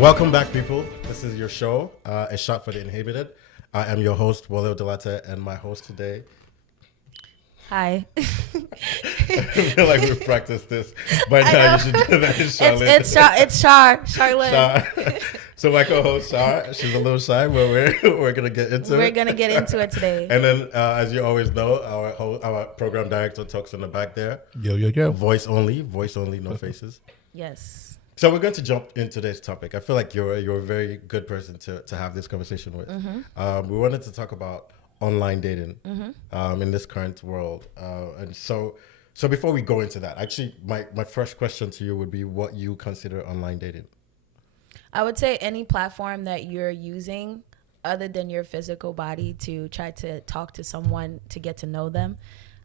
Welcome back, people. This is your show, A Shot For The Inhibited. I am your host, Wale Delata, and my host today. Hi. I feel like we've practiced this. By now, you should do that in Charlotte. It's Charlotte. Char. So my co-host, Char, she's a little shy, but we're going to get into it. We're going to get into it today. And then, as you always know, our program director talks in the back there. Yo. Voice only, no faces. Yes. So we're going to jump into today's topic. I feel like you're a very good person to have this conversation with. We wanted to talk about online dating in this current world. And so before we go into that, actually, my first question to you would be what you consider online dating. I would say any platform that you're using other than your physical body to try to talk to someone to get to know them.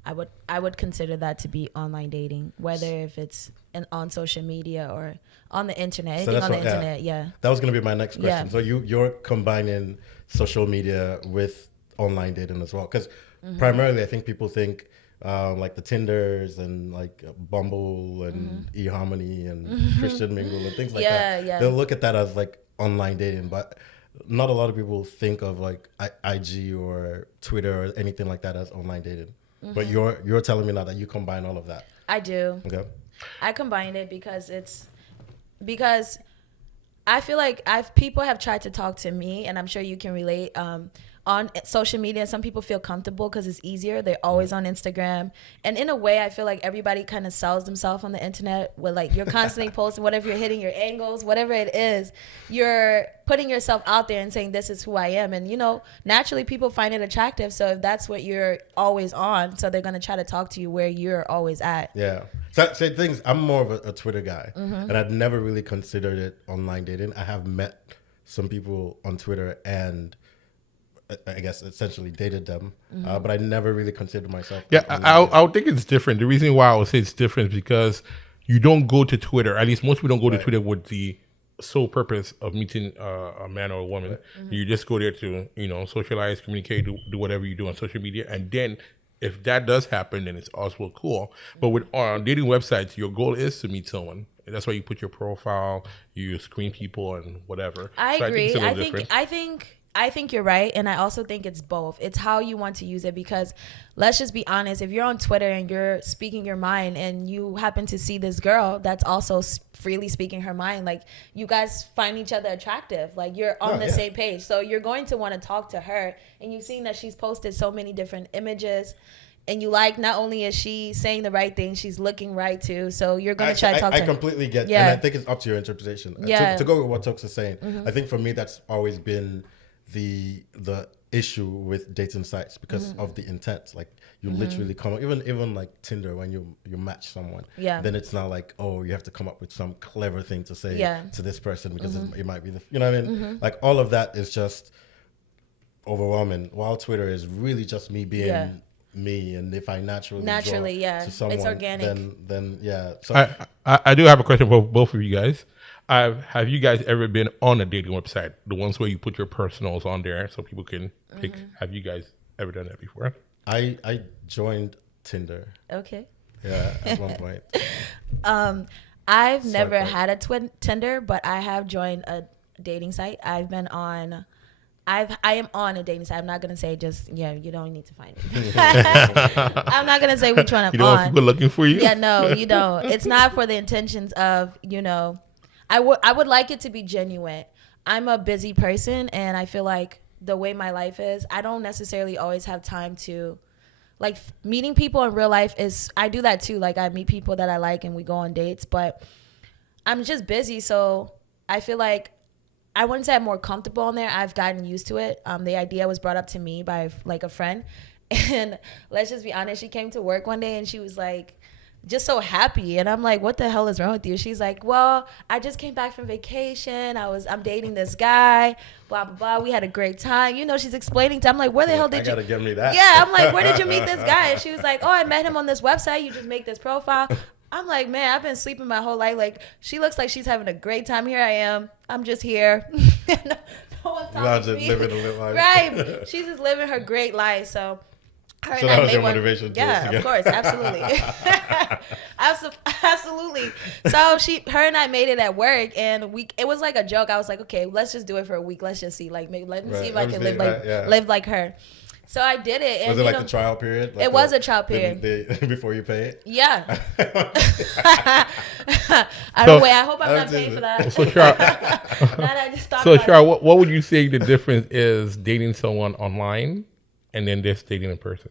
I would consider that to be online dating, whether if it's on social media or on the internet. Anything on the internet, yeah. That was going to be my next question. Yeah. So you're combining social media with online dating as well, because primarily I think people think like the Tinders and like Bumble and eHarmony and Christian Mingle and things like that. Yeah. They'll look at that as like online dating, but not a lot of people think of like IG or Twitter or anything like that as online dating. But you're telling me now that you combine all of that. I do. Okay. I combined it because I feel like people have tried to talk to me, and I'm sure you can relate. On social media, some people feel comfortable because it's easier. They're always on Instagram. And in a way, I feel like everybody kind of sells themselves on the internet with like you're constantly posting, whatever you're hitting your angles, whatever it is, you're putting yourself out there and saying, this is who I am. And, you know, naturally people find it attractive. So if that's what you're always on, so they're going to try to talk to you where you're always at. Yeah. So things, I'm more of a Twitter guy, and I'd never really considered it online dating. I have met some people on Twitter and I guess essentially dated them, but I never really considered myself. Yeah, I would think it's different. The reason why I would say it's different is because you don't go to Twitter. At least most people don't go to Twitter with the sole purpose of meeting a man or a woman. You just go there to, socialize, communicate, do whatever you do on social media. And then if that does happen, then it's also cool. But with dating websites, your goal is to meet someone. And that's why you put your profile, you screen people and whatever. I agree. So I think I think you're right, and I also think it's both. It's how you want to use it, because let's just be honest, if you're on Twitter and you're speaking your mind and you happen to see this girl that's also freely speaking her mind, like you guys find each other attractive, like you're on the same page, so you're going to want to talk to her, and you've seen that she's posted so many different images, and you like, not only is she saying the right thing, she's looking right too. So you're going to try to talk to her. I completely get, and I think it's up to your interpretation. To go with what Tokes is saying, I think for me that's always been the issue with dating sites because of the intent. Like you literally come up, even like Tinder, when you match someone, then it's not like, oh, you have to come up with some clever thing to say to this person because it might be what I mean? Like all of that is just overwhelming, while Twitter is really just me being me, and if I naturally draw to someone, it's organic. Then So I do have a question for both of you guys. Have you guys ever been on a dating website, the ones where you put your personals on there so people can pick? Have you guys ever done that before? I joined Tinder. Okay. Yeah, at one point. I've never had a Tinder, but I have joined a dating site. I am on a dating site. I'm not gonna say you don't need to find it. I'm not gonna say which one I'm on. You don't want people looking for you? Yeah, no, you don't. It's not for the intentions of, I would like it to be genuine. I'm a busy person, and I feel like the way my life is, I don't necessarily always have time to, like, meeting people in real life I do that too. Like, I meet people that I like and we go on dates, but I'm just busy. So I feel like I wouldn't say I'm more comfortable on there. I've gotten used to it. The idea was brought up to me by like a friend, and let's just be honest, she came to work one day and she was like, just so happy, and I'm like, what the hell is wrong with you? She's like, well, I just came back from vacation. I'm dating this guy, blah blah blah. We had a great time. She's explaining to. I'm like, where the hell did you? Gotta give me that. Yeah, I'm like, where did you meet this guy? And she was like, oh, I met him on this website. You just make this profile. I'm like, man, I've been sleeping my whole life. Like, she looks like she's having a great time. Here I am. I'm just here. No one's talking to me. Living a little life. Right. She's just living her great life. So Her So and I that was made your one. motivation. Yeah, of course, absolutely, absolutely. So her and I made it at work, and it was like a joke. I was like, okay, let's just do it for a week. Let's just see, like, maybe let me see if I can live like her. So I did it. And, was it like the trial period? Like it was a trial period. Before you pay it? Yeah. I hope I'm not paying for that. So, Shar, I just thought what would you say the difference is dating someone online and then just dating in person?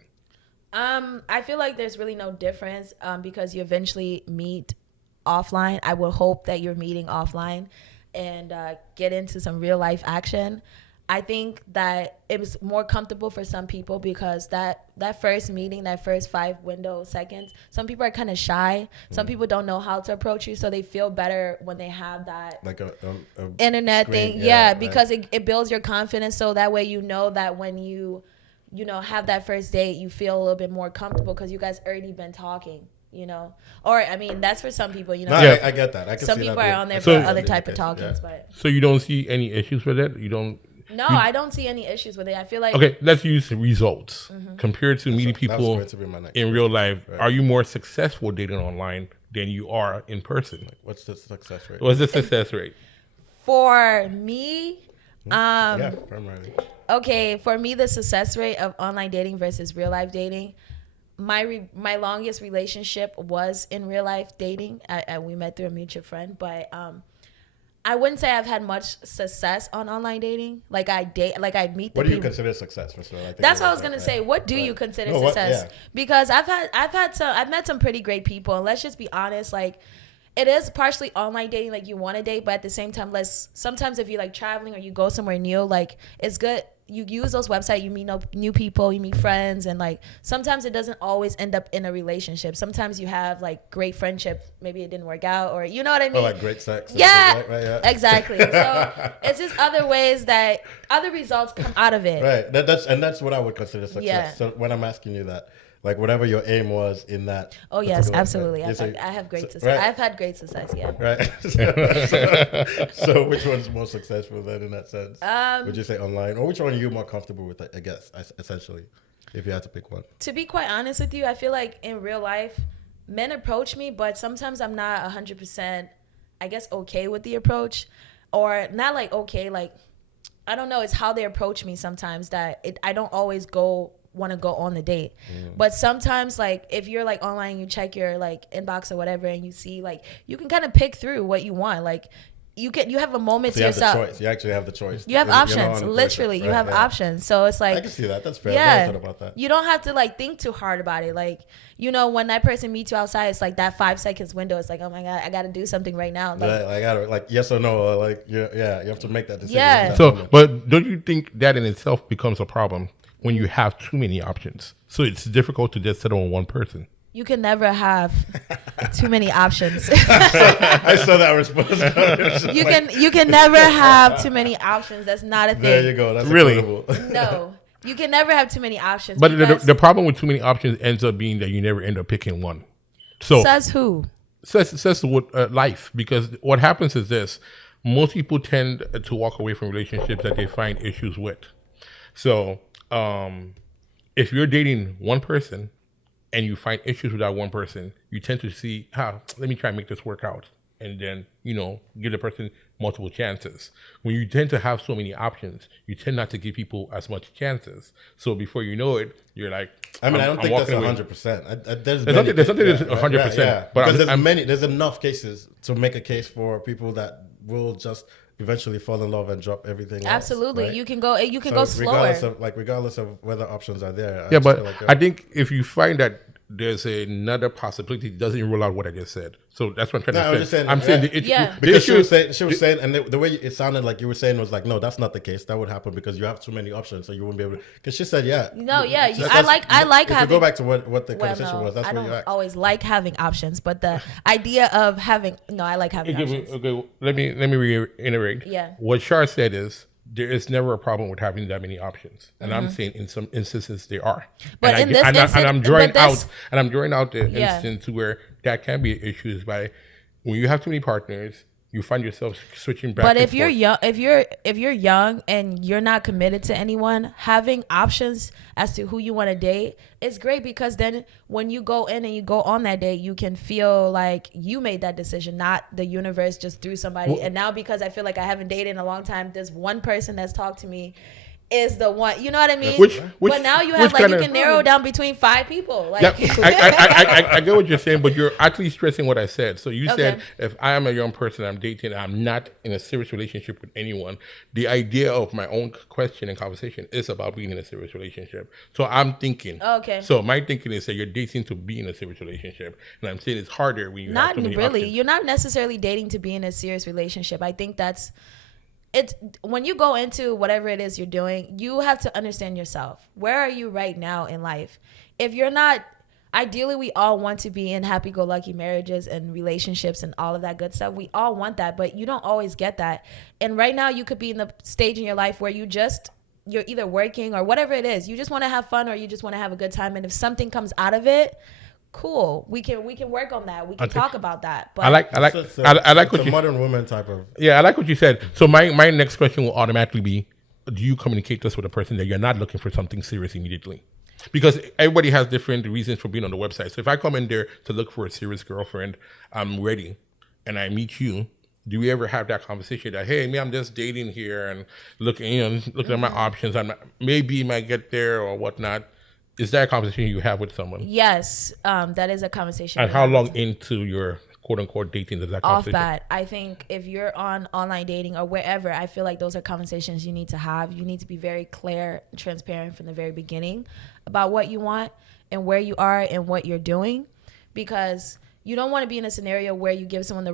I feel like there's really no difference because you eventually meet offline. I would hope that you're meeting offline and get into some real life action. I think that it was more comfortable for some people because that first meeting, that first 5 window seconds, some people are kind of shy. Some people don't know how to approach you, so they feel better when they have that like a internet screen, thing. Because it builds your confidence, so that way you know that when you have that first date, you feel a little bit more comfortable because you guys already been talking. Or I mean, that's for some people. No, yeah. I get that. I can some see people that are on there for other type of talkings, but so you don't see any issues with it. You don't. No, I don't see any issues with it. I feel like okay. Let's use the results compared to meeting people in real life. Right. Are you more successful dating online than you are in person? Like, what's the success rate? What's the success rate? For me, primarily. Okay, for me, the success rate of online dating versus real life dating, my longest relationship was in real life dating. We met through a mutual friend, but I wouldn't say I've had much success on online dating. Like I meet the people. What do you consider success? That's what I was gonna say. What do you consider success? Because I've met some pretty great people, and let's just be honest, like it is partially online dating, like you want to date, but at the same time, sometimes if you're like traveling or you go somewhere new, like it's good. You use those websites, you meet new people, you meet friends, and like sometimes it doesn't always end up in a relationship. Sometimes you have like great friendship, maybe it didn't work out, or you know what I mean? Or like great sex. Yeah, right. Exactly. So it's just other ways that other results come out of it. Right. That's what I would consider success. Yeah. So when I'm asking you that, like whatever your aim was in that. Oh yes, absolutely. I have great success. Right? I've had great success. Yeah. Right. So which one's more successful then in that sense? Would you say online, or which one are you more comfortable with? I guess essentially, if you had to pick one. To be quite honest with you, I feel like in real life, men approach me, but sometimes I'm not 100%. I guess okay with the approach, or not like okay, like I don't know. It's how they approach me sometimes that I don't always want to go on the date. But sometimes like if you're like online, you check your like inbox or whatever, and you see like you can kind of pick through what you want. Like you have a moment to yourself. The choice. You actually have the choice. You have options. Literally, you have options. So it's like I can see that. That's fair. Yeah, I about that. You don't have to like think too hard about it. Like when that person meets you outside, it's like that 5 seconds window. It's like, oh my god, I got to do something right now. Like, I gotta like yes or no. Or like you have to make that decision. Yeah. So, but don't you think that in itself becomes a problem when you have too many options? So it's difficult to just settle on one person. You can never have too many options. I saw that response. You can never have too many options. That's not a thing. There you go. That's really incredible. No, you can never have too many options. But the problem with too many options ends up being that you never end up picking one. So says who? Says what life, because what happens is this: most people tend to walk away from relationships that they find issues with. So if you're dating one person and you find issues with that one person, you tend to see, let me try and make this work out. And then, give the person multiple chances. When you tend to have so many options, you tend not to give people as much chances. So before you know it, you're like, I don't think that's 100%. There's something that's 100%. But because there's enough cases to make a case for people that will just eventually fall in love and drop everything Absolutely. else, right? You can go slower. Regardless of whether options are there. Yeah, but I think if you find that there's another possibility, it doesn't rule out what I just said. So that's what I'm trying to say. I'm saying the issue. Yeah. Because she was saying, and the way it sounded like you were saying was like, no, that's not the case. That would happen because you have too many options, so you wouldn't be able to. Because she said, yeah. No, yeah. I like having. If you go back to what the conversation was, that's what you asked. I always like having options, but the idea of having I like having options. Okay, let me reiterate. Yeah. What Shar said is, there is never a problem with having that many options, and I'm saying in some instances there are. But I'm drawing out the instance where that can be an issue is by when you have too many partners, you find yourself switching back. But if you're young, if you're young and you're not committed to anyone, having options as to who you want to date is great, because then when you go in and you go on that date, you can feel like you made that decision, not the universe just threw somebody. And now, because I feel like I haven't dated in a long time, this one person that's talked to me is the one, you know what I mean? But now you have like, you can narrow down between 5 people. Like, I get what you're saying, but you're actually stressing what I said. So you said, if I am a young person, I'm dating, I'm not in a serious relationship with anyone. The idea of my own question and conversation is about being in a serious relationship. So I'm thinking. Okay. So my thinking is that you're dating to be in a serious relationship, and I'm saying it's harder when you have so many options. You're not necessarily dating to be in a serious relationship. I think that's. It's when you go into whatever it is you're doing, you have to understand yourself. Where are you right now in life? If you're not, ideally, we all want to be in happy-go-lucky marriages and relationships and all of that good stuff. We all want that, but you don't always get that. And right now, you could be in the stage in your life where you're either working or whatever it is. You just want to have fun, or you just want to have a good time. And if something comes out of it, cool, we can work on that. We can talk about that. But I like what you, modern woman type of. Yeah, I like what you said. So my next question will automatically be: do you communicate this with a person that you're not looking for something serious immediately? Because everybody has different reasons for being on the website. So if I come in there to look for a serious girlfriend, I'm ready, and I meet you. Do we ever have that conversation that, hey, me, I'm just dating here and looking at my options. Maybe might get there or whatnot. Is that a conversation you have with someone? Yes, that is a conversation. And how long into your quote unquote dating does that conversation? Off bat, I think if you're on online dating or wherever, I feel like those are conversations you need to have. You need to be very clear, transparent from the very beginning about what you want and where you are and what you're doing, because you don't want to be in a scenario where you give someone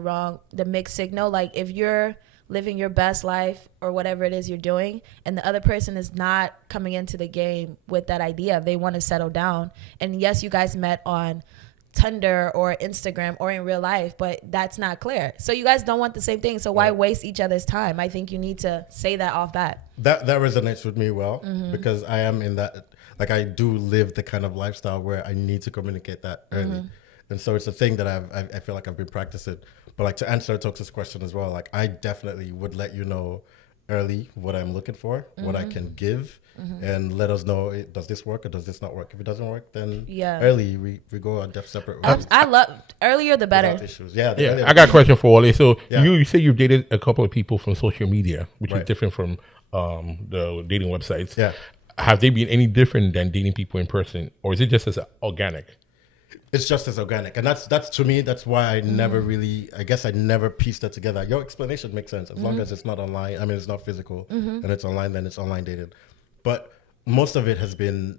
the mixed signal. Like if you're living your best life or whatever it is you're doing, and the other person is not coming into the game with that idea. They want to settle down. And yes, you guys met on Tinder or Instagram or in real life, but that's not clear. So you guys don't want the same thing. So why waste each other's time? I think you need to say that off bat. That resonates with me well, because I am in that, like I do live the kind of lifestyle where I need to communicate that early. And so it's a thing that I feel like I've been practicing. But like to answer Tox's question as well, like I definitely would let you know early what I'm looking for, what I can give, and let us know, does this work or does this not work? If it doesn't work, then early we go on separate routes. I love earlier the better. Issues. Yeah. I got a question for Wale. So you say you've dated a couple of people from social media, which is different from the dating websites. Yeah. Have they been any different than dating people in person, or is it just as organic? It's just as organic, and that's to me. That's why I never really. I guess I never pieced that together. Your explanation makes sense as long as it's not online. I mean, it's not physical, and it's online. Then it's online dating. But most of it has been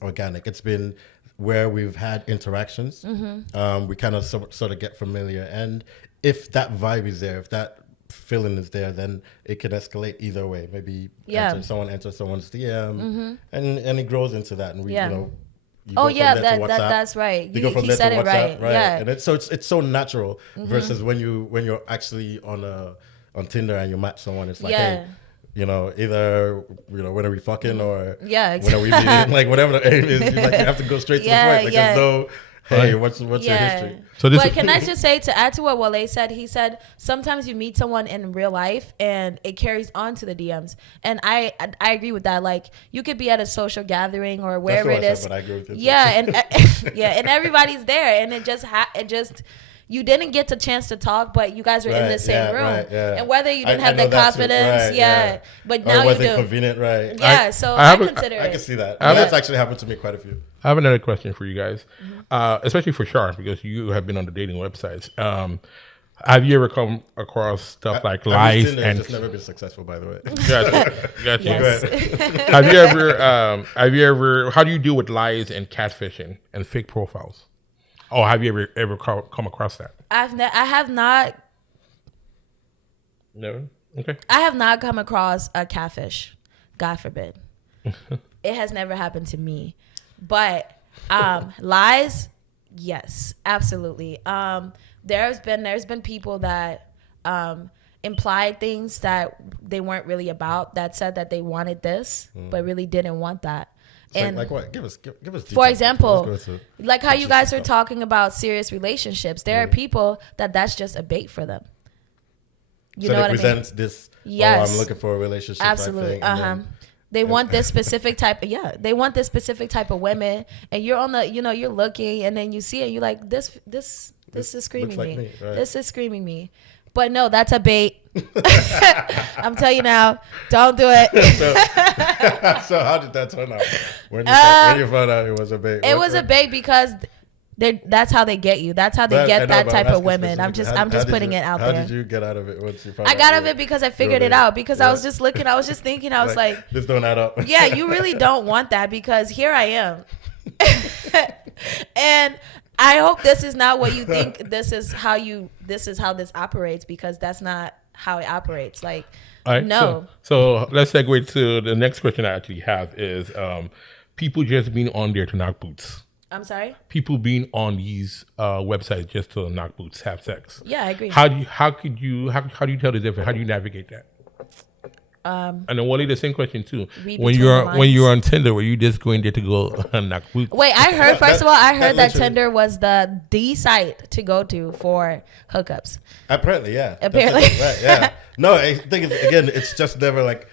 organic. It's been where we've had interactions. We kind of sort of get familiar, and if that vibe is there, if that feeling is there, then it can escalate either way. Maybe someone enters someone's DM, and it grows into that, and we that's right. You go from there to WhatsApp, right? Yeah. And it's so natural versus when you're actually on Tinder and you match someone. It's like, hey, either when are we fucking or when are we meeting? Like whatever the aim is, you have to go straight to the point. Like there's no, hey, what's your history? But can I just say, to add to what Wale said, he said sometimes you meet someone in real life and it carries on to the DMs, and I agree with that. Like you could be at a social gathering or wherever it is, but I agree with it. And everybody's there, and it just you didn't get the chance to talk, but you guys were in the same room, and whether you didn't have the confidence, but now you do. Convenient, right? Yeah, so I consider it. I can see that. That's actually happened to me quite a few. I have another question for you guys, especially for Shar, because you have been on the dating websites. Have you ever come across stuff like lies and just never been successful, by the way? Gotcha. Yes. Have you ever? How do you deal with lies and catfishing and fake profiles? Oh, have you ever come across that? I have not. Never. Okay. I have not come across a catfish. God forbid. It has never happened to me. But lies, yes, absolutely. There's been people that implied things that they weren't really about, that said that they wanted this, but really didn't want that. And like what? Give us details. For example, like how you guys are talking about serious relationships. There are people that's just a bait for them. You so know they what present I mean? this. Yes. Oh, I'm looking for a relationship. Absolutely. Type thing, They want this specific type of they want this specific type of women, and you're on the you're looking, and then you see it, you're like this is screaming like me. Right. This is screaming me. But no, that's a bait. I'm telling you now, don't do it. So how did that turn out? When you found out it was a bait? It was a bait because that's how they get you. That's how they get that type of women. I'm just putting it out there. How did you get out of it once you found out? I got out of it because I figured it out. Because I was just looking. I was just thinking. I was like, this don't add up. Yeah, you really don't want that because here I am, and I hope this is not what you think. This is how this operates, because that's not how it operates. Like, right, no. So let's segue to the next question I actually have is people just being on there to knock boots. I'm sorry? People being on these websites just to knock boots, have sex. Yeah, I agree. How do you tell the difference? How do you navigate that? And then Wally, the same question too. When you're on Tinder, were you just going there to go knock boots? Wait, I heard first of all, that Tinder was the site to go to for hookups. Apparently, yeah. Apparently, right? Yeah. No, I think it's just never like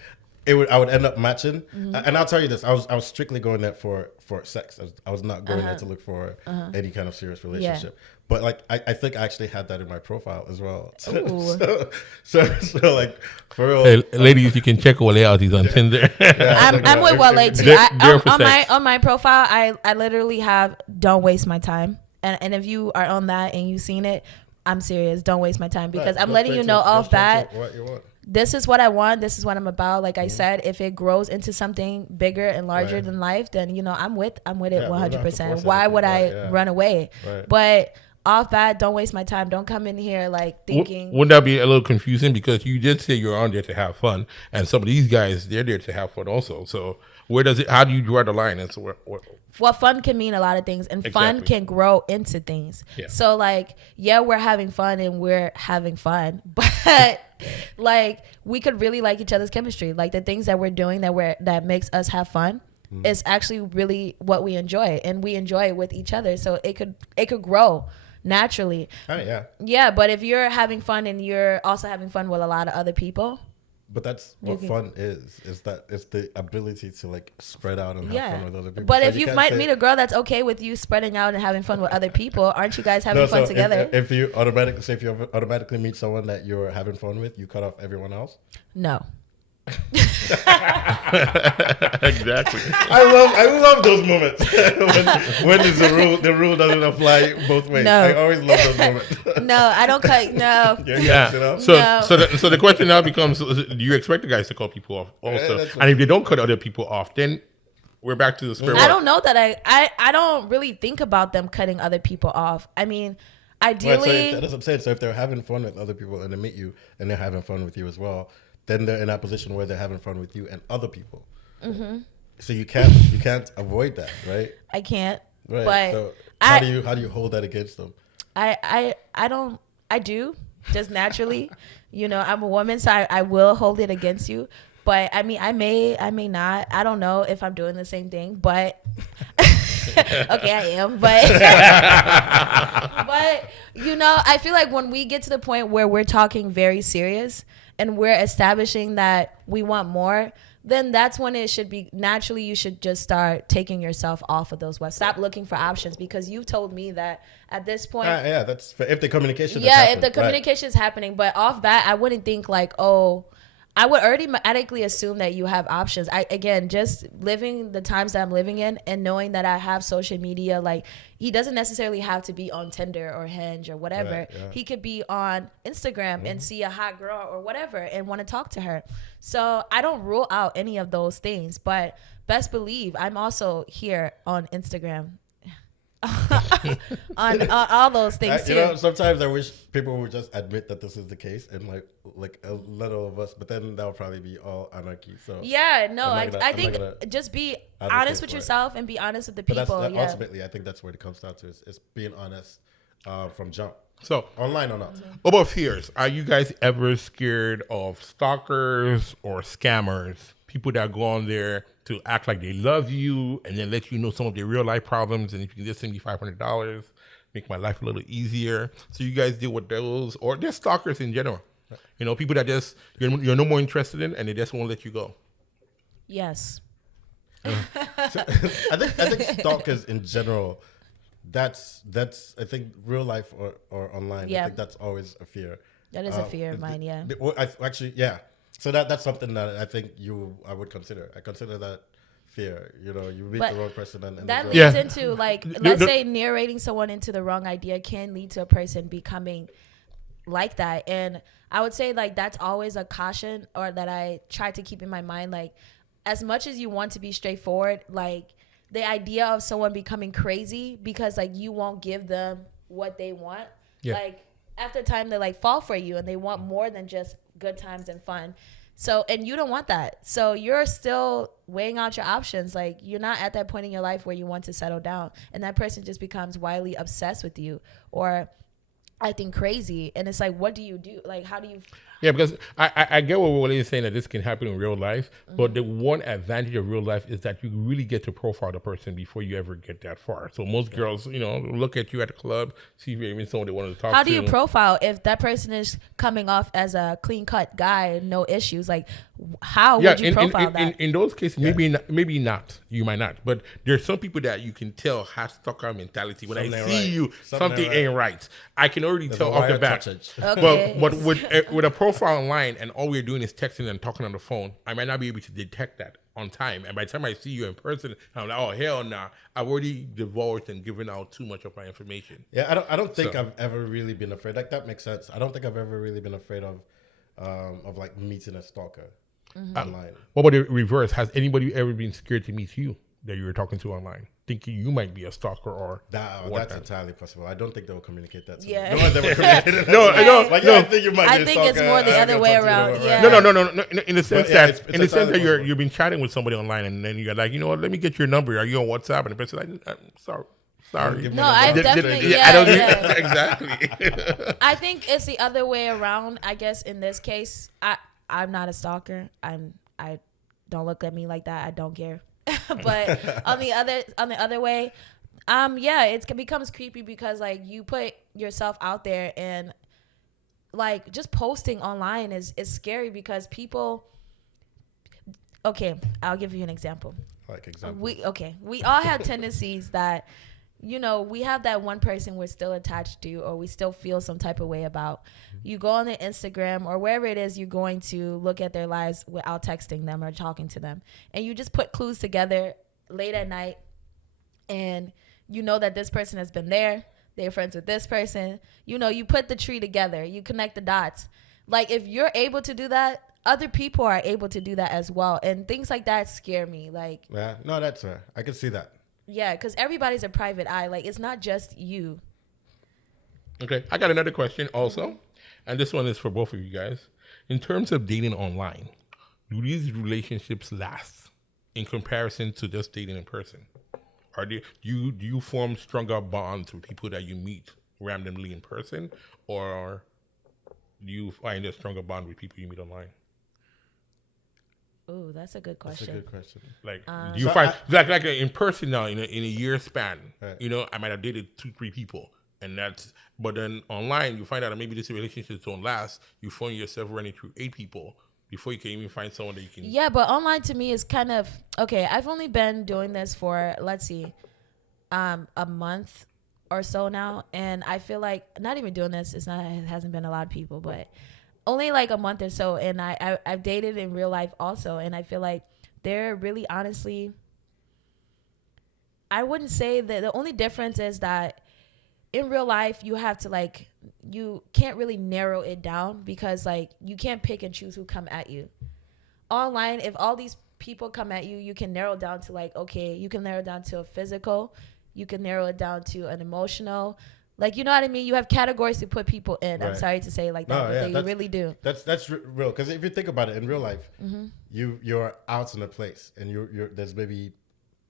I would end up matching, and I'll tell you this: I was strictly going there for sex. I was not going there to look for any kind of serious relationship. Yeah. But like I think I actually had that in my profile as well. So like for real, hey, ladies, you can check Wale out. He's on Tinder. Yeah, I'm with Wale too. On my profile, I literally have "don't waste my time," and if you are on that and you've seen it, I'm serious. Don't waste my time, because I'm letting you know off bat. What you want. This is what I want. This is what I'm about. Like I said, if it grows into something bigger and larger than life, then I'm with it 100%. Why would I run away? Right. But off bat, don't waste my time. Don't come in here like thinking. Wouldn't that be a little confusing? Because you did say you're on there to have fun, and some of these guys, they're there to have fun also. So how do you draw the line? And so well, fun can mean a lot of things, and fun can grow into things. Yeah. So like, we're having fun and we're having fun, but like we could really like each other's chemistry. Like the things that we're doing that makes us have fun is actually really what we enjoy, and we enjoy it with each other. So it could grow naturally. Oh yeah. Yeah, but if you're having fun and you're also having fun with a lot of other people. But that's what fun is that it's the ability to like spread out and have fun with other people. But so if you might meet a girl that's okay with you spreading out and having fun with other people, aren't you guys having fun together? If you automatically meet someone that you're having fun with, you cut off everyone else? No. Exactly. I love those moments when is the rule doesn't apply both ways. No. I always love those moments. No, I don't cut. No. Yeah. So the question now becomes: do you expect the guys to cut people off also? And if they don't cut other people off, then we're back to the square one. I don't know that I don't really think about them cutting other people off. I mean, ideally, that's what I'm saying. So if they're having fun with other people and they meet you and they're having fun with you as well, then they're in that position where they're having fun with you and other people. Mm-hmm. So you can't avoid that, right? I can't. Right. But so how do you hold that against them? I don't. I do just naturally. I'm a woman, so I will hold it against you. But I mean, I may not. I don't know if I'm doing the same thing, but okay, I am. But I feel like when we get to the point where we're talking very serious and we're establishing that we want more, then that's when it should be naturally. You should just start taking yourself off of those websites. Stop looking for options, because you've told me that at this point. That's if the communication. If the communication is happening, but off that, I wouldn't think like, I would already automatically assume that you have options. Just living the times that I'm living in and knowing that I have social media, like he doesn't necessarily have to be on Tinder or Hinge or whatever. Right, yeah. He could be on Instagram and see a hot girl or whatever and want to talk to her. So I don't rule out any of those things, but best believe I'm also here on Instagram. on all those things too. Sometimes I wish people would just admit that this is the case and like a little of us, but then that would probably be all anarchy. So I think just be honest with yourself and be honest with the people. Ultimately, I think that's where it comes down to is being honest from jump. So online or not. What about fears? Are you guys ever scared of stalkers or scammers? People that go on there to act like they love you and then let you know some of their real life problems, and if you can just send me $500, make my life a little easier. So you guys deal with those, or just stalkers in general? You know, people that just you're no more interested in, and they just won't let you go. Yes. So, I think stalkers in general, that's I think real life or online. Yeah. I think that's always a fear. That is a fear of mine. Yeah. Actually, yeah. So that's something that I think I would consider. I consider that fear. You know, you meet But the wrong person and that there's leads into like, let's say narrating someone into the wrong idea can lead to a person becoming like that. And I would say like that's always a caution, or that I try to keep in my mind. Like, as much as you want to be straightforward, like the idea of someone becoming crazy because like you won't give them what they want, like after time they like fall for you and they want more than just good times and fun. So, and you don't want that. So you're still weighing out your options. Like, you're not at that point in your life where you want to settle down, and that person just becomes wildly obsessed with you or acting crazy. And it's like, what do you do? Like, how do you? Yeah, because I get what Wale is saying, that this can happen in real life, but the one advantage of real life is that you really get to profile the person before you ever get that far. So most girls, you know, look at you at the club, see if you're even someone they want to talk to. How do you profile if that person is coming off as a clean cut guy, no issues? Like, how would you profile that? In those cases, maybe not. You might not. But there's some people that you can tell have stalker mentality. When I see you, something ain't right. I can already tell off the bat. Okay. But with a profile online and all we're doing is texting and talking on the phone, I might not be able to detect that on time. And by the time I see you in person, I'm like, oh hell nah, I've already divulged and given out too much of my information. Yeah, I don't think I've ever really been afraid. Like, that makes sense. I don't think I've ever really been afraid of like meeting a stalker online. What about the reverse? Has anybody ever been scared to meet you that you were talking to online, thinking you might be a stalker or that's entirely possible. I don't think they will communicate that to Yeah. me. No one ever communicated that No, to me. no, Like, no. I think you might I be a think it's stalker. more the I other can way talk to you, around. right? Yeah. No. In the sense It's in the sense that possible. you've been chatting with somebody online and then you're like, you know what, let me get your number. Are you on WhatsApp? And the person's like, I'm sorry. No, I definitely, I don't yeah. exactly. I think it's the other way around. I guess in this case, I'm not a stalker. I don't look at me like that. I don't care. But on the other way, it becomes creepy because like you put yourself out there, and like just posting online is scary because people. Okay, I'll give you an example. Like, example. We all have tendencies that, you know, we have that one person we're still attached to or we still feel some type of way about. You go on their Instagram or wherever it is you're going to look at their lives without texting them or talking to them. And you just put clues together late at night, and you know that this person has been there. They're friends with this person. You know, you put the tree together. You connect the dots. Like, if you're able to do that, other people are able to do that as well. And things like that scare me. Like, Yeah, no, that's fair. I can see that. yeah, because everybody's a private eye. Like, it's not just you. Okay, I got another question also, and this one is for both of you guys. In terms of dating online, do these relationships last in comparison to just dating in person? Or do you form stronger bonds with people that you meet randomly in person, or do you find a stronger bond with people you meet online? Ooh, that's a good question. That's a good question. Like, do you find like in person now in a year span? Right. You know, I might have dated 2-3 people, but then online you find out that maybe these relationships don't last. You find yourself running through 8 people before you can even find someone that you can. Yeah, but online to me is kind of okay. I've only been doing this for a month or so now, and I feel like not even doing this. It hasn't been a lot of people, but only like a month or so. And I've dated in real life also, and I feel like they're really honestly. I wouldn't say that the only difference is that in real life you have to like you can't really narrow it down because like you can't pick and choose who come at you. Online, if all these people come at you, you can narrow down to like, okay, you can narrow down to a physical, you can narrow it down to an emotional, like, you know what I mean? You have categories to put people in. Right. I'm sorry to say it like that, but you really do. That's real, because if you think about it in real life, you're out in a place and you're there's maybe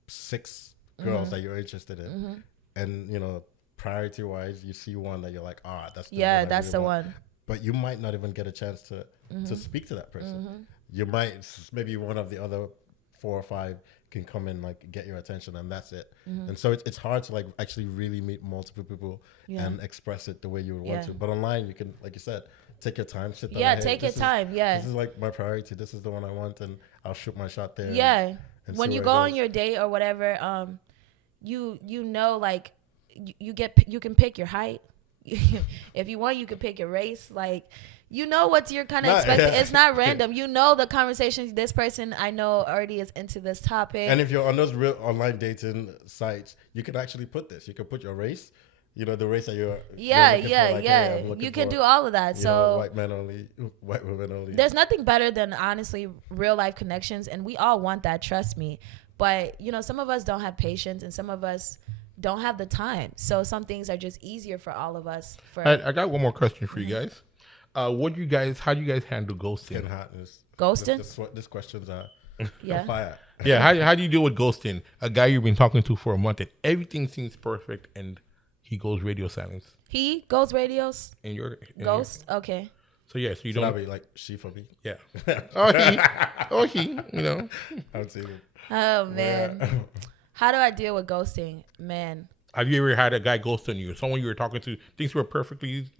6 girls that you're interested in, and you know, priority wise, you see one that you're like, that's the one that's the one. But you might not even get a chance to speak to that person. You might, maybe one of the other 4 or 5 can come and like get your attention, and that's it. And so it's hard to like actually really meet multiple people and express it the way you would want to. But online, you can, like you said, take your time, sit down. Yeah, hey, take your time. Yeah, this is like my priority. This is the one I want, and I'll shoot my shot there. Yeah, and when you go on your date or whatever, you know, like you can pick your height. If you want, you can pick your race. Like, you know what you're kind of expecting. It's not random. You know the conversation. This person I know already is into this topic. And if you're on those real online dating sites, you can actually put this. You can put your race. You know, the race that you're looking for, like, hey, you can do all of that. So white men only, white women only. There's nothing better than honestly real life connections, and we all want that. Trust me. But you know, some of us don't have patience, and some of us don't have the time. So some things are just easier for all of us. I got one more question for you guys. How do you guys handle ghosting? Ghosting? This question's fire. Yeah, how do you deal with ghosting? A guy you've been talking to for a month and everything seems perfect and he goes radio silence. He goes radios? Ghost? Okay. So yeah, so you don't don't be like she for me. Yeah. he, you know. I've seen it. Oh man. Yeah. How do I deal with ghosting? Man. Have you ever had a guy ghost on you? Someone you were talking to, things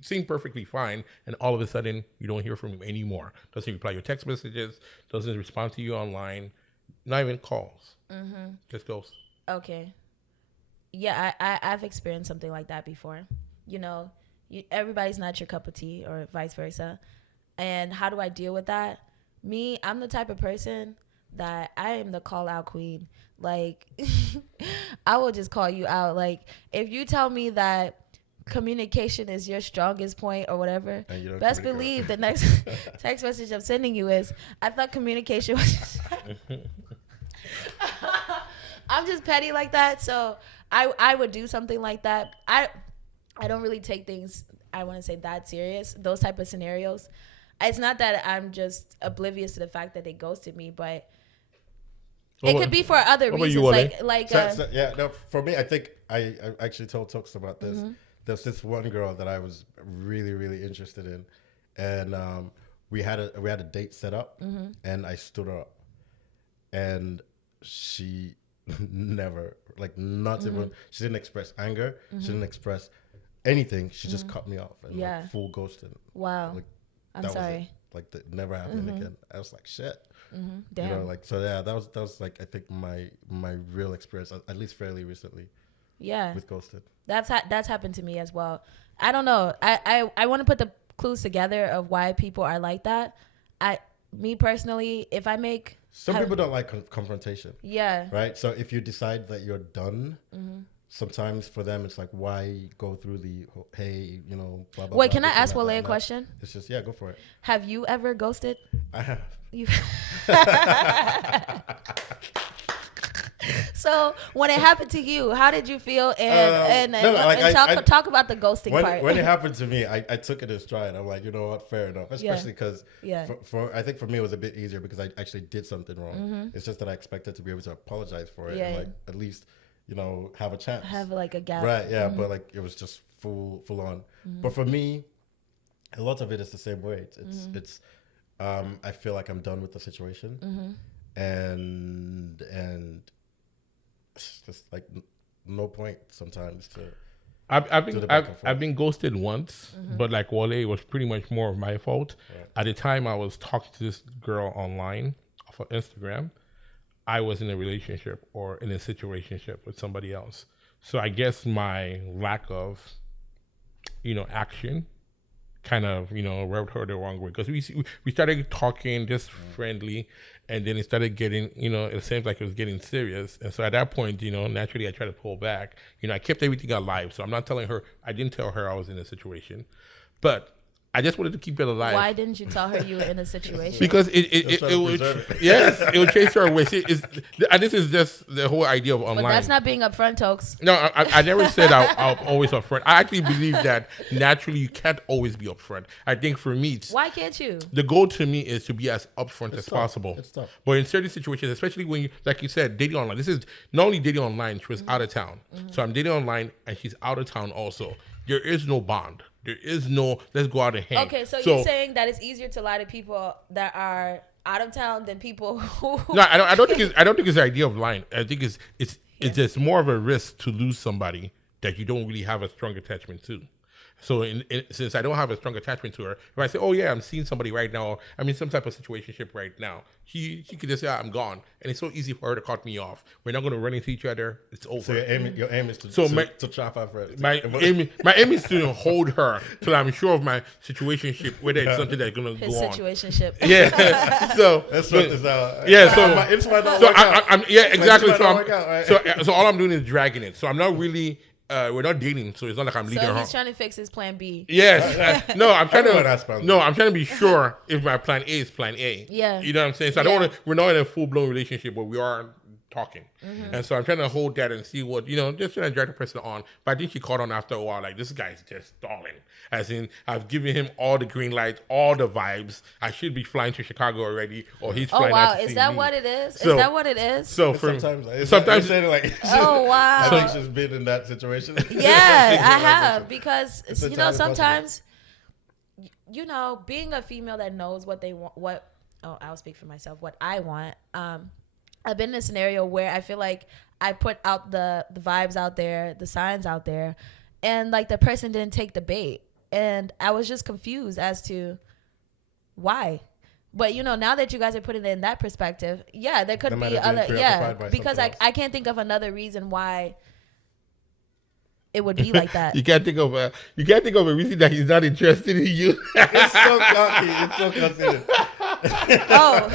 seemed perfectly fine, and all of a sudden you don't hear from him anymore. Doesn't reply your text messages, doesn't respond to you online, not even calls. Just ghost. Okay. Yeah, I've experienced something like that before. You know, everybody's not your cup of tea or vice versa. And how do I deal with that? I'm the type of person that I am the call out queen. Like, I will just call you out. Like, if you tell me that communication is your strongest point or whatever, best believe the next text message I'm sending you is, I thought communication was I'm just petty like that. So I would do something like that. I don't really take things, I want to say, that serious, those type of scenarios. It's not that I'm just oblivious to the fact that they ghosted me, but it could be for other reasons. For me, I think I actually told Tux about this. There's this one girl that I was really, really interested in, and we had a date set up, and I stood her up, and she never, like, not even, she didn't express anger, she didn't express anything. She just cut me off and like full ghosted. Wow. Like, I'm sorry. Like, that never happened again. I was like, shit. Damn. You know, like, so yeah, that was like, I think my real experience, at least fairly recently. Yeah. With ghosted. That's happened to me as well. I don't know. I want to put the clues together of why people are like that. Me personally, if I make people don't like confrontation. Yeah. Right. So if you decide that you're done, sometimes for them it's like, why go through the hey, you know, blah blah. Wait, blah, can I ask Wale a question? It's just, yeah, go for it. Have you ever ghosted? I have. So when it happened to you, how did you feel? Talk about the ghosting part. When it happened to me, I took it in stride. I'm like, you know what, fair enough. Especially because I think for me it was a bit easier because I actually did something wrong. It's just that I expected to be able to apologize for it and like at least, you know, have a chance. Have like a gap. Right, yeah, but like it was just full on. But for me, a lot of it is the same way. It's I feel like I'm done with the situation. And it's just like no point sometimes to. I've been ghosted once, but like Wale, it was pretty much more of my fault. Right. At the time, I was talking to this girl online off of Instagram. I was in a relationship or in a situationship with somebody else. So I guess my lack of, action kind of, rubbed her the wrong way. Because we started talking just friendly, and then it started getting, it seems like it was getting serious. And so at that point, naturally I tried to pull back. I kept everything alive. So I'm not telling her, I didn't tell her I was in a situation. But I just wanted to keep it alive. Why didn't you tell her you were in a situation? Because it would chase her away. And this is just the whole idea of online. But that's not being upfront, Tokes. No, I never said I'm always upfront. I actually believe that naturally you can't always be upfront. I think for me, why can't you? The goal to me is to be as upfront as possible. It's tough. But in certain situations, especially when you, like you said, dating online. This is not only dating online, she was out of town. So I'm dating online and she's out of town also. There is no bond. There is no, let's go out and hang. Okay, so you're saying that it's easier to lie to people that are out of town than people who... No, I don't think it's the idea of lying. I think it's just more of a risk to lose somebody that you don't really have a strong attachment to. So since I don't have a strong attachment to her, if I say, oh yeah, I'm seeing somebody right now, I'm in some type of situationship right now, she could just say, I'm gone. And it's so easy for her to cut me off. We're not going to run into each other. It's over. So your aim is to chop her first. My aim is to hold her till I'm sure of my situationship, whether it's something that's going to go on. Situationship. Yeah. So let's sort this out. Yeah. So all I'm doing is dragging it. So I'm not really. We're not dating, so it's not like I'm leading her. So he's trying to fix his plan B. Yes. I'm trying to be sure if my plan A is plan A. Yeah. You know what I'm saying? So I don't want to. We're not in a full blown relationship, but we are talking. And so I'm trying to hold that and see what, just trying to drag the person on. But I think she caught on after a while, like, this guy's just stalling. As in, I've given him all the green lights, all the vibes. I should be flying to Chicago already, or he's flying out to see is that me. what it is? So, is that what it is? So sometimes oh, wow. I think she's been in that situation. Yeah, I have. Because, sometimes, being a female that knows what they want, I'll speak for myself, what I want, I've been in a scenario where I feel like I put out the vibes out there, the signs out there, and like the person didn't take the bait. And I was just confused as to why. But, now that you guys are putting it in that perspective, yeah, there could be other, because I can't think of another reason why it would be like that. You can't think of a reason that he's not interested in you. It's so cocky. It's so considered. Oh,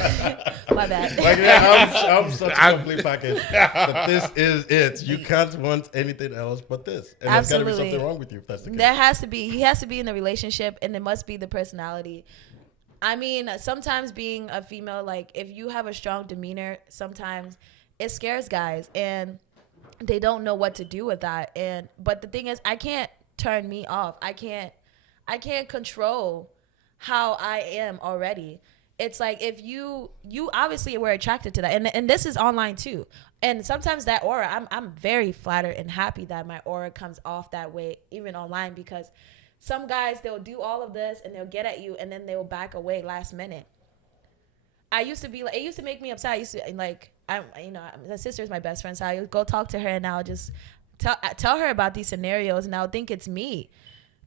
my bad. I'm such a complete package. But this is it. You can't want anything else but this. And Absolutely. there's got to be something wrong with you if that's the case. There has to be. He has to be in a relationship, and it must be the personality. I mean, sometimes being a female, like, if you have a strong demeanor, sometimes it scares guys, and they don't know what to do with that. But the thing is, I can't turn me off. I can't control how I am already. It's like, if you obviously were attracted to that, and this is online too. And sometimes that aura, I'm very flattered and happy that my aura comes off that way, even online, because some guys, they'll do all of this and they'll get at you, and then they will back away last minute. It used to make me upset. I used to, like, my sister's my best friend, so I would go talk to her, and I'll just tell her about these scenarios, and I'll think it's me.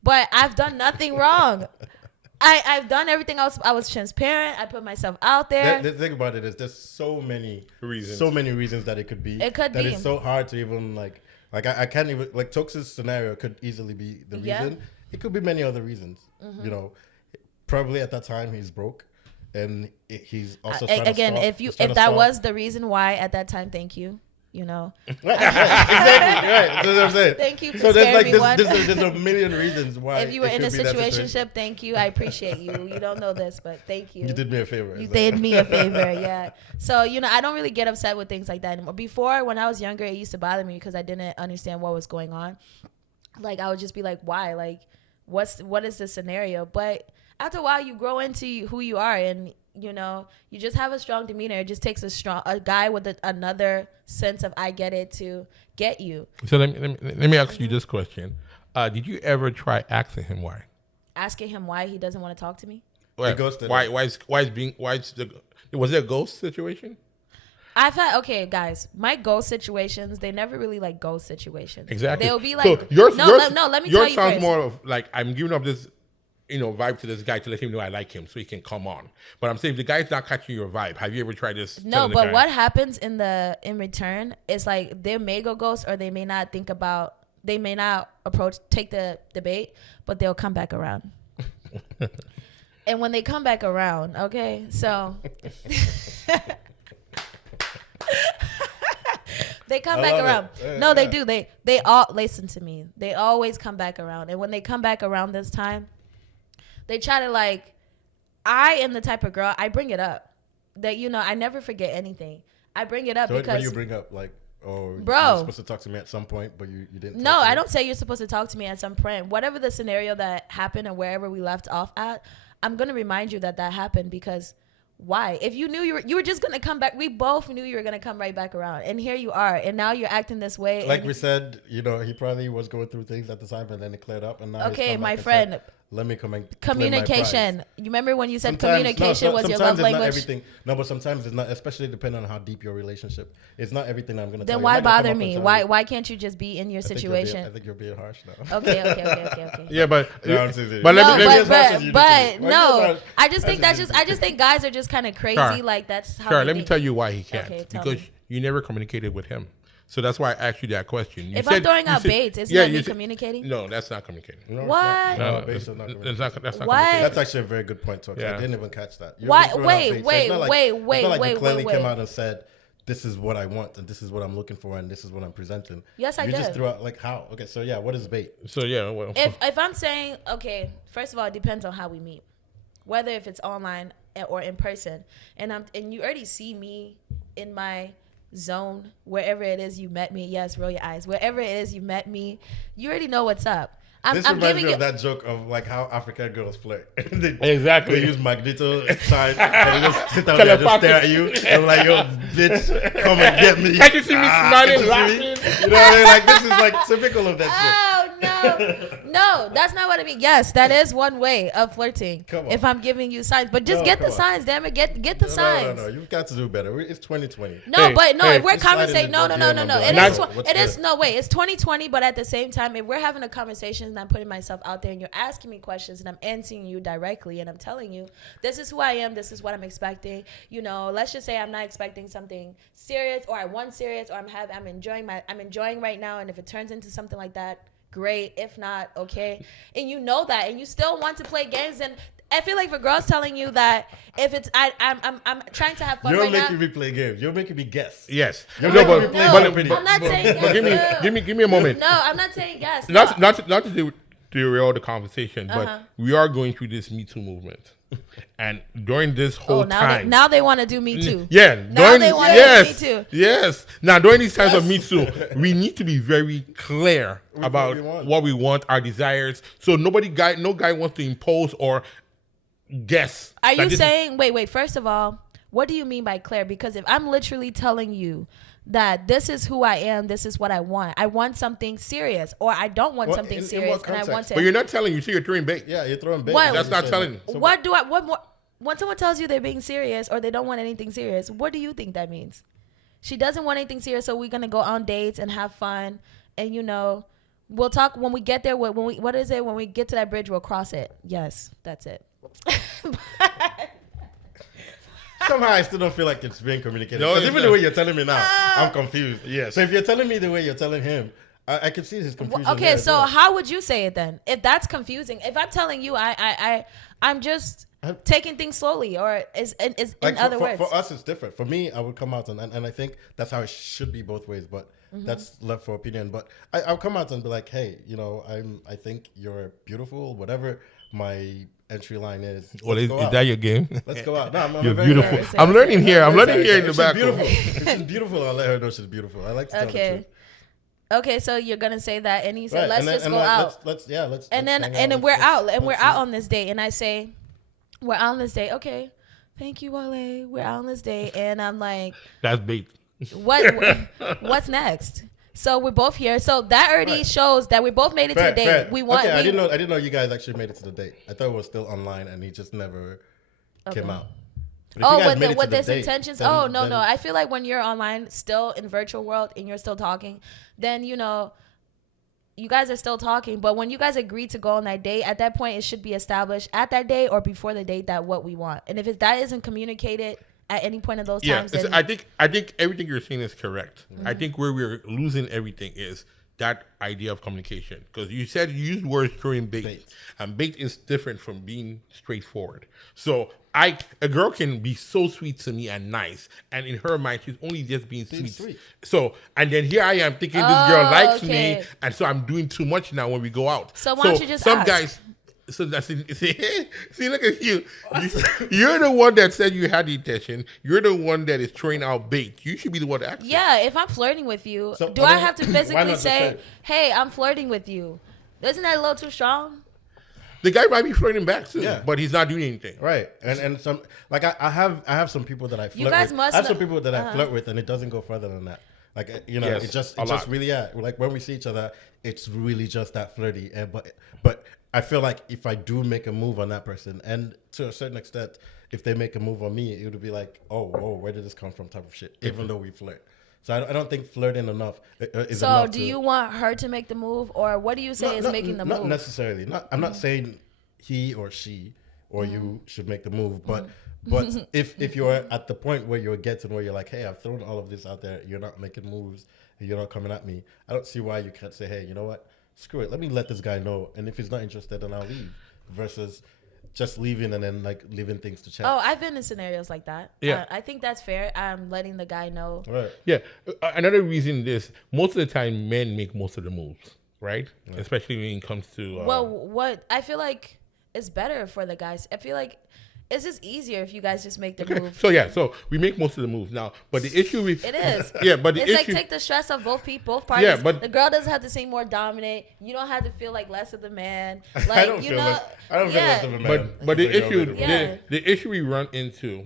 But I've done nothing wrong. I've done everything else. I was transparent. I put myself out there. The thing about it is, there's so many reasons that it could be. It's so hard to even like I can't even, like, Tox's scenario could easily be the reason. Yeah. It could be many other reasons. Mm-hmm. Probably at that time he's broke, and he's also again. If that was the reason why at that time, thank you. Exactly right. That's what I'm saying. Thank you for so there's me one. There's a million reasons why. If you were in a situationship, thank you. I appreciate you. You don't know this, but thank you. You did me a favor. You did me a favor, yeah. So I don't really get upset with things like that anymore. Before, when I was younger, it used to bother me because I didn't understand what was going on. Like, I would just be like, why? Like, what is the scenario? But after a while, you grow into who you are, and you just have a strong demeanor. It just takes a guy with another sense of I get it to get you. So let me ask you this question: did you ever try asking him why? Asking him why he doesn't want to talk to me? Well, was it a ghost situation? I've had, okay, guys, my ghost situations, they never really like ghost situations. Exactly. They'll be like, so yours, let me tell you yours sounds first. more of like, I'm giving up this vibe to this guy to let him know I like him so he can come on. But I'm saying, if the guy's not catching your vibe, have you ever tried this? No, but what happens in return is, like, they may go ghost, or they may not take the bait, but they'll come back around. And when they come back around, okay, so they come back around. No, they do. They all, listen to me. They always come back around. And when they come back around this time, they try to, like, I am the type of girl, I bring it up. That, I never forget anything. I bring it up because... when you bring up, like, you're supposed to talk to me at some point, but you didn't. No, I don't say you're supposed to talk to me at some point. Whatever the scenario that happened, or wherever we left off at, I'm going to remind you that happened, because... Why? If you knew you were just gonna come back, we both knew you were gonna come right back around, and here you are, and now you're acting this way. Like we said, he probably was going through things at the time, and then it cleared up, and now. Okay, my friend, let me come and communication. You remember when you said communication was your love language? Everything. No, but sometimes it's not, especially depending on how deep your relationship. It's not everything I'm gonna. Then why bother me? Why can't you just be in your situation? I think you're being harsh now. Okay. Yeah, but no, I just think guys are just kind of crazy. Like that's how. Let me tell you why he can't. Okay, because you never communicated with him. So that's why I asked you that question. If I'm throwing out baits, isn't that me communicating? No, that's not communicating. No, what? No, that's not communicating. That's actually a very good point, Tox. I didn't even catch that. Why? Wait. You clearly came out and said, this is what I want, and this is what I'm looking for, and this is what I'm presenting. Yes, I did. You just threw out, like, how? Okay, so yeah, what is bait? So yeah, well. If I'm saying, okay, first of all, it depends on how we meet. Whether if it's online or in person. And you already see me in my zone, wherever it is you met me. Yes, roll your eyes. Wherever it is you met me, you already know what's up. This reminds me of that joke of like how African girls flirt. Exactly. They use Magneto sign and they just sit down there and just stare at you. And I'm like, yo, bitch, come and get me. Can't you see me smiling, laughing? You know what I mean? Like, this is like typical of that shit. No, that's not what I mean. Yes, that is one way of flirting. If I'm giving you signs, but just get the signs, damn it, get the signs. No, you've got to do better. It's 2020. No, if we're conversating, no. It's 2020, but at the same time, if we're having a conversation and I'm putting myself out there and you're asking me questions and I'm answering you directly and I'm telling you, this is who I am, this is what I'm expecting. You know, let's just say I'm not expecting something serious, or I want serious, or I'm enjoying right now, and if it turns into something like that, great. If not, okay. And you know that, and you still want to play games. And I feel like for girls telling you that if it's I'm trying to have fun. You're making me play games. You're making me guess. Yes. I'm not saying yes. Give me a moment. No, I'm not saying yes. Not to derail the conversation, but we are going through this Me Too movement. And during this whole time, now they want to do Me Too. Yeah, now they want to do Me Too. Yes. Now during these times of Me Too, we need to be very clear about what we want, our desires. So no guy wants to impose or guess. Are you saying? Wait. First of all, what do you mean by clear? Because if I'm literally telling you that this is who I am, this is what I want something serious, or I don't want something serious, and I want to. But you're not telling you. So you're throwing bait. Yeah, you're throwing bait. That's not telling you. So what more? When someone tells you they're being serious or they don't want anything serious, what do you think that means? She doesn't want anything serious, so we're gonna go on dates and have fun, and we'll talk when we get there. When we get to that bridge, we'll cross it. Yes, that's it. Somehow I still don't feel like it's being communicated. No, even the way you're telling me now, I'm confused. Yeah. So if you're telling me the way you're telling him, I can see his confusion. Okay, so how would you say it then? If that's confusing, if I'm telling you, I'm just taking things slowly, or is like in other words. For us, it's different. For me, I would come out and I think that's how it should be both ways. But that's left for opinion. But I'll come out and be like, hey, I think you're beautiful. Whatever my entry line is. Well, is that your game? Let's go out. No, you're beautiful. I'm learning here. I'm learning here in the back. Beautiful. If she's beautiful, I'll let her know she's beautiful. I like to tell the truth. Okay, so you're gonna say that, and he said, "Let's just go out." Let's. And then we're out, and we're out on this date, and I say, "We're out on this date." Okay, thank you, Wale. We're out on this date, and I'm like, "That's bait." What's next? So we're both here. So that already shows that we both made it to the date. We want. Okay, I didn't know you guys actually made it to the date. I thought it was still online, and he just never came out. With his intentions. No. I feel like when you're online, still in virtual world, and you're still talking, then you guys are still talking. But when you guys agree to go on that date, at that point, it should be established at that date or before the date that what we want. And if that isn't communicated at any point of those times, then I think everything you're saying is correct. I think where we're losing everything is that idea of communication, because you used words throwing bait, and bait is different from being straightforward. So a girl can be so sweet to me and nice, and in her mind she's only just being sweet. So and then here I am thinking this girl likes me, and so I'm doing too much now when we go out. So why don't you just ask? Guys. So that's see, look at you. You're the one that said you had the intention. You're the one that is throwing out bait. You should be the one to ask. Yeah, if I'm flirting with you, do I have to physically say, "Hey, I'm flirting with you"? Isn't that a little too strong? The guy might be flirting back too, but he's not doing anything. Right, and some like I have some people that I flirt with. I have some people that I flirt with, and it doesn't go further than that. Like it just really like when we see each other, it's really just that flirty. But I feel like if I do make a move on that person, and to a certain extent, if they make a move on me, it would be like, oh, whoa, where did this come from type of shit, even though we flirt. So I don't think flirting is so enough. Do you want her to make the move, or what do you say is making the move? Not necessarily. I'm not saying he or she or you should make the move, but if you're at the point where you're getting where you're like, hey, I've thrown all of this out there, you're not making moves, and you're not coming at me, I don't see why you can't say, hey, you know what? Screw it. Let me let this guy know. And if he's not interested, then I'll leave. Versus just leaving and then like leaving things to chance. Oh, I've been in scenarios like that. Yeah. I think that's fair. I'm letting the guy know. Right. Yeah. Another reason is most of the time men make most of the moves, right? Yeah. Especially when it comes to. What I feel like it's better for the guys. I feel like it's just easier if you guys just make the move. So we make most of the moves now, but the issue with it is. Yeah, but it's like take the stress off both parties. Yeah, but the girl doesn't have to seem more dominant. You don't have to feel like less of the man. Like I don't feel less of a man. But the issue we run into,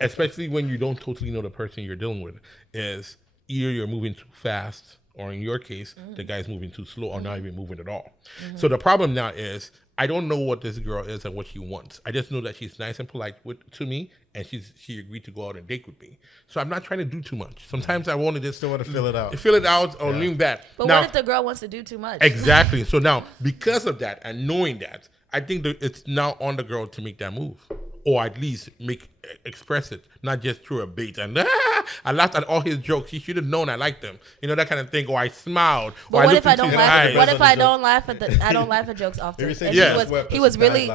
especially when you don't totally know the person you're dealing with, is either you're moving too fast, or in your case, the guy's moving too slow, or not even moving at all. So the problem now is, I don't know what this girl is and what she wants. I just know that she's nice and polite to me, and she agreed to go out and date with me. So I'm not trying to do too much. Sometimes I want to just want to fill it out or lean back. But now, what if the girl wants to do too much? Exactly. So now, because of that and knowing that, I think that it's now on the girl to make that move, or at least express it, not just through a bait and I laughed at all his jokes. He should have known I liked them, that kind of thing. Or I smiled. But what if I don't laugh? What if I don't laugh at I don't laugh at jokes often. He was really.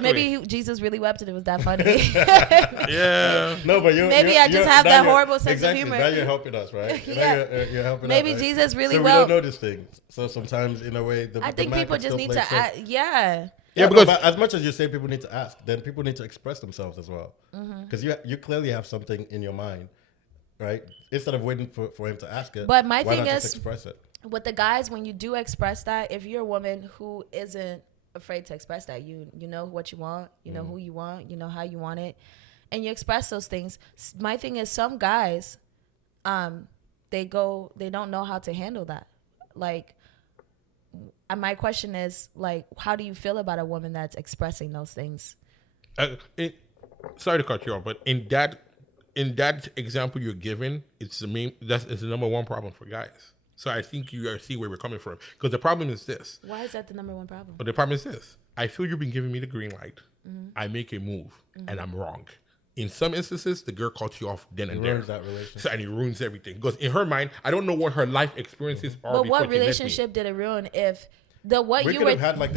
Maybe Jesus really wept and it was that funny. Yeah. No, but maybe I just have that horrible sense of humor. Now you're helping us, right? Yeah. You're helping. Maybe us, right? Jesus really so well. we don't know this thing. So sometimes, in a way, I think people just need to ask. Yeah. Yeah, because as much as you say people need to ask, then people need to express themselves as well. Because you clearly have something in your mind, right? Instead of waiting for him to ask it, but my thing is, express it. With the guys, when you do express that, if you're a woman who isn't afraid to express that, you know what you want, you know who you want, you know how you want it, and you express those things. My thing is, some guys, they don't know how to handle that. Like, my question is, like, how do you feel about a woman that's expressing those things? Sorry to cut you off, but in that example you're giving, it's the number one problem for guys. So I think you see where we're coming from, because the problem is this. Why is that the number one problem? But the problem is this: I feel you've been giving me the green light. I make a move, and I'm wrong. In some instances, the girl cuts you off then and there. That relationship. So, and it ruins everything. Because in her mind, I don't know what her life experiences are. But what relationship did it ruin if the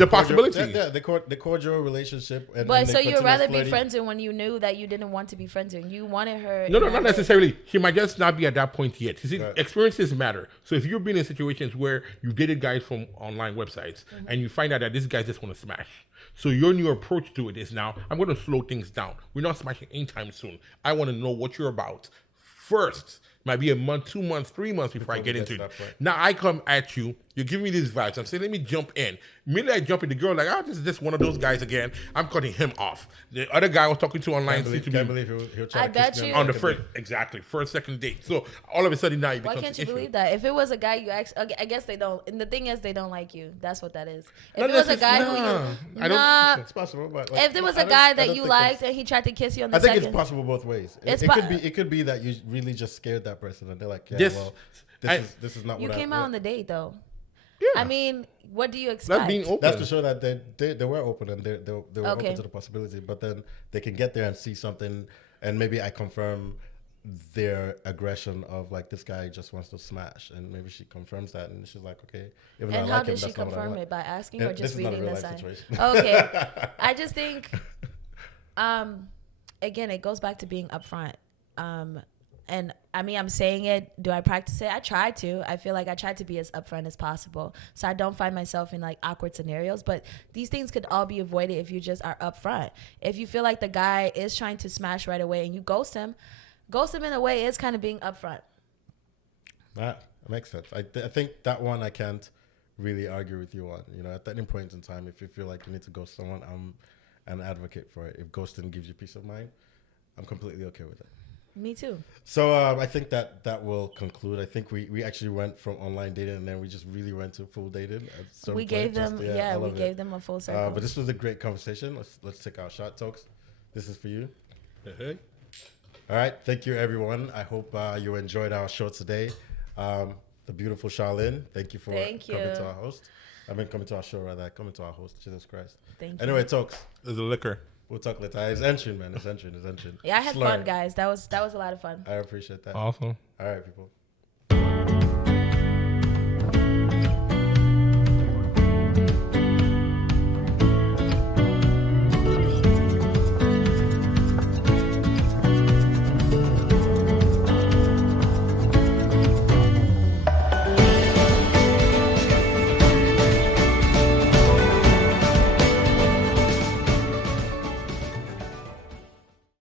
possibility? The cordial relationship. But so you'd rather be friends with when you knew that you didn't want to be friends with. You wanted her. No, not necessarily. She might just not be at that point yet. You see, experiences matter. So if you've been in situations where you dated guys from online websites and you find out that this guy just want to smash. So your new approach to it is now, I'm going to slow things down. We're not smashing anytime soon. I want to know what you're about first. Might be a month, 2 months, 3 months before I get into it. Now I come at you. You're giving me these vibes. I'm saying, let me jump in. Immediately I jump in, the girl like, this is just one of those guys again. I'm cutting him off. The other guy I was talking to online seems to be. I bet you on the first, second date. So all of a sudden now you become. Why can't you believe that? If it was a guy you actually, I guess they don't. And the thing is, they don't like you. That's what that is. If it was a guy who you, it's possible. But if there was a guy that you liked and he tried to kiss you on the second, I think it's possible both ways. It could be that you really just scared that person and they're like, this is not what you came out on the date though. Yeah. I mean, what do you expect? That's being open. That's to show that they were open and they were open to the possibility. But then they can get there and see something, and maybe I confirm their aggression of like, this guy just wants to smash, and maybe she confirms that, and she's like, okay. Even and how does she confirm it? By asking or just reading the sign? Situation. Okay, I just think, again, it goes back to being upfront. And I mean, I'm saying it. Do I practice it? I try to. I feel like I try to be as upfront as possible, so I don't find myself in like awkward scenarios. But these things could all be avoided if you just are upfront. If you feel like the guy is trying to smash right away and you ghost him in a way is kind of being upfront. That makes sense. I think that one I can't really argue with you on. At any point in time, if you feel like you need to ghost someone, I'm an advocate for it. If ghosting gives you peace of mind, I'm completely okay with it. Me too. So I think that will conclude. I think we actually went from online dating and then we just really went to full dating. We gave them we gave them a full circle. But this was a great conversation. Let's take our shot talks. This is for you. Hey. All right, thank you everyone. I hope you enjoyed our show today. The beautiful Charlene, thank you for coming to our host. Coming to our show rather. Coming to our host. Jesus Christ. Thank you. Anyway, talks. There's a liquor. We'll talk later. It's entering, man. It's entering. Yeah, I had fun, guys. That was a lot of fun. I appreciate that. Awesome. All right, people.